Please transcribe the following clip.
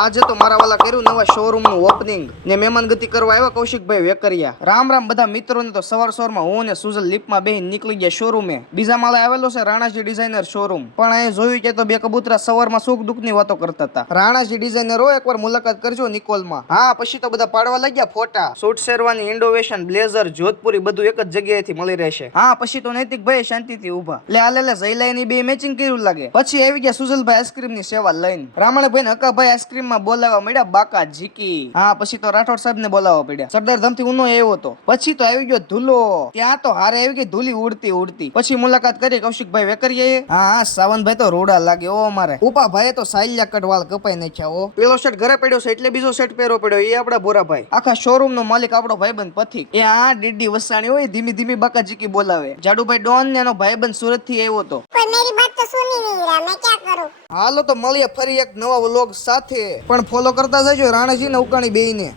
આજે તો મારા વાલા કર્યું નવા શોરૂમ નું ઓપનિંગ ને મહેમાન ગતિ કરવા આવ્યા કૌશિકભાઈ વેકરિયા. રામ રામ બધા મિત્રોને. તો સવારમાં હું ને સુજલ લીપમાં બેહીને નીકળી ગયા શોરૂમે. બીજા માળે આવેલો છે રાણાજી ડિઝાઇનર શોરૂમ. પણ અહીં જોયું કે તો બે કબૂતરા સવારમાં સુખ દુઃખ ની વાતો કરતા હતા. રાણાજી ડિઝાઇનર હો, એકવાર મુલાકાત કરજો નિકોલમાં. હા, પછી તો બધા પાડવા લાગ્યા ફોટા. સૂટ શેરવાની, ઇન્ડોવેશન, બ્લેઝર, જોધપુરી બધું એક જ જગ્યાએથી મળી રહેશે. હા, પછી તો નૈતિકભાઈ શાંતિથી ઊભા. લે જયલાની બે મેચિંગ કર્યું લાગે. પછી આવી ગયા સુજલભાઈ આઈસ્ક્રીમ ની સેવા લઈને. રામણભાઈ ને હકાભાઈ આઈસ્ક્રીમ માં બોલાવવા મળ્યા બાકા ઝીકી. હા, પછી તો રાઠોડ સાહેબ ને બોલાવવા પડ્યા. સરદારધામ થી ઉનો આવ્યો હતો. પછી તો આવી ગયો ધુલો. ત્યાં તો હારે આવી ગઈ ધૂલી ઉડતી. પછી મુલાકાત કરી કૌશિકભાઈ વેકરિયાએ. હા, સાવનભાઈ તો રોડા લાગે ઓ મારે. ઉપાભાઈએ તો સાયલા કટ વાળ કપાઈ નાખ્યા. પેલો શર્ટ ઘરે પડ્યો છે એટલે બીજો શર્ટ પહેરવો પડ્યો. એ આપડા બોરાભાઈ. આખા શોરૂમ નો માલિક આપણો ભાઈબંધ પથિક. એ આ ડીડી વસાણી હોય, ધીમી બાકા ઝીકી બોલાવે. જાડુભાઈ ડોન ને એનો ભાઈબંધ સુરત થી આવ્યો હતો. मेरी बात तो सुनी नहीं रहा, मैं क्या करूं? હાલો તો મળીએ ફરી એક નવા વ્લોગ સાથે. પણ ફોલો કરતા જજો રાણાજી ને ઉકાણી બેયને.